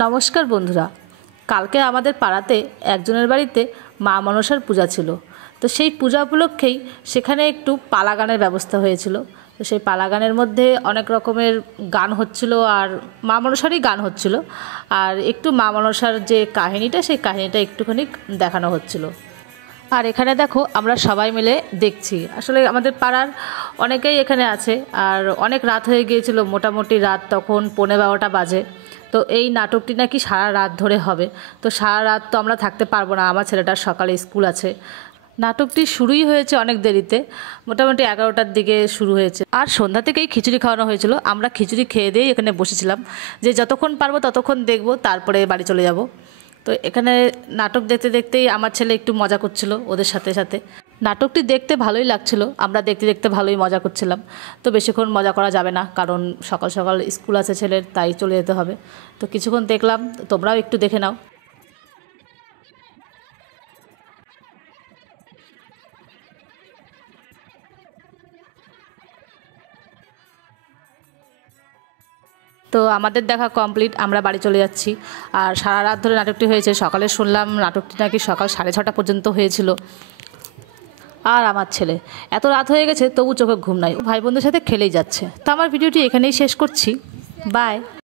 নমস্কার বন্ধুরা, কালকে আমাদের পাড়াতে একজনের বাড়িতে মা মনসার পূজা ছিল। তো সেই পূজা উপলক্ষেই সেখানে একটু পালা গানের ব্যবস্থা হয়েছিল। তো সেই পালা গানের মধ্যে অনেক রকমের গান হচ্ছিল আর মা মনসারই গান হচ্ছিল, আর একটু মা মনসার যে কাহিনীটা সেই কাহিনীটা একটুখানি দেখানো হচ্ছিল। আর এখানে দেখো আমরা সবাই মিলে দেখছি। আসলে আমাদের পাড়ার অনেকেই এখানে আছে, আর অনেক রাত হয়ে গিয়েছিল, মোটামুটি রাত তখন 11:15 বাজে। তো এই নাটকটি নাকি সারা রাত ধরে হবে। তো সারা রাত তো আমরা থাকতে পারবো না, আমার ছেলেটার সকালে স্কুল আছে। নাটকটি শুরুই হয়েছে অনেক দেরিতে, মোটামুটি 11টার দিকে শুরু হয়েছে। আর সন্ধ্যা থেকেই খিচুড়ি খাওয়ানো হয়েছিল, আমরা খিচুড়ি খেয়ে দিয়েই এখানে বসেছিলাম যে যতক্ষণ পারবো ততক্ষণ দেখবো, তারপরে বাড়ি চলে যাব। তো এখানে নাটক দেখতে দেখতেই আমার ছেলে একটু মজা করছিল ওদের সাথে সাথে। নাটকটি দেখতে ভালোই লাগছিল, আমরা দেখতে দেখতে ভালোই মজা করছিলাম। তো বেশিক্ষণ মজা করা যাবে না, কারণ সকাল সকাল স্কুল আছে ছেলের, তাই চলে যেতে হবে। তো কিছুক্ষণ দেখলাম, তোমরাও একটু দেখে নাও। তো আমাদের দেখা কমপ্লিট, আমরা বাড়ি চলে যাচ্ছি। আর সারা রাত ধরে নাটকটি হয়েছে, সকালে শুনলাম নাটকটি নাকি সকাল 6:30 পর্যন্ত হয়েছিল। আর আমার ছেলে এত রাত হয়ে গেছে তবু চোখে ঘুম নাই, ভাই বোনদের সাথে খেলেই যাচ্ছে। তো আমার ভিডিওটি এখানেই শেষ করছি। বাই।